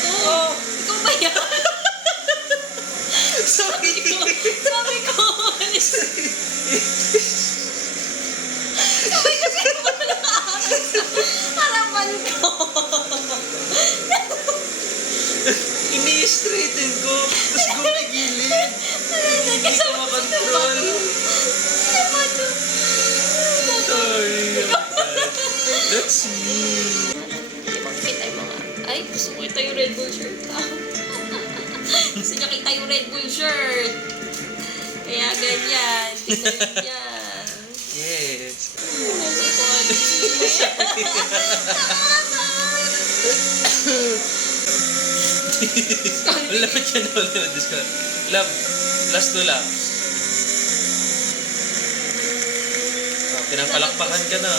to. Oh. Ikaw ba yan? Sabi ko. Sabi ko, alis. Sabi ko, sino ba nakaaral sa harapan ko? Ini-straighten ko. Tapos gumigilid. Hindi ko makontrol. Sorry. That's me. Hindi mo kita yung mga... Ay, gusto ko kita yung Red Bull shirt. Gusto niya kita yung Red Bull shirt. Kaya ganyan. Tingnan yan. Yes. Wala pa siya na ulit. Discord. Love. Last 2 laps. Pinampalakpakan ka na.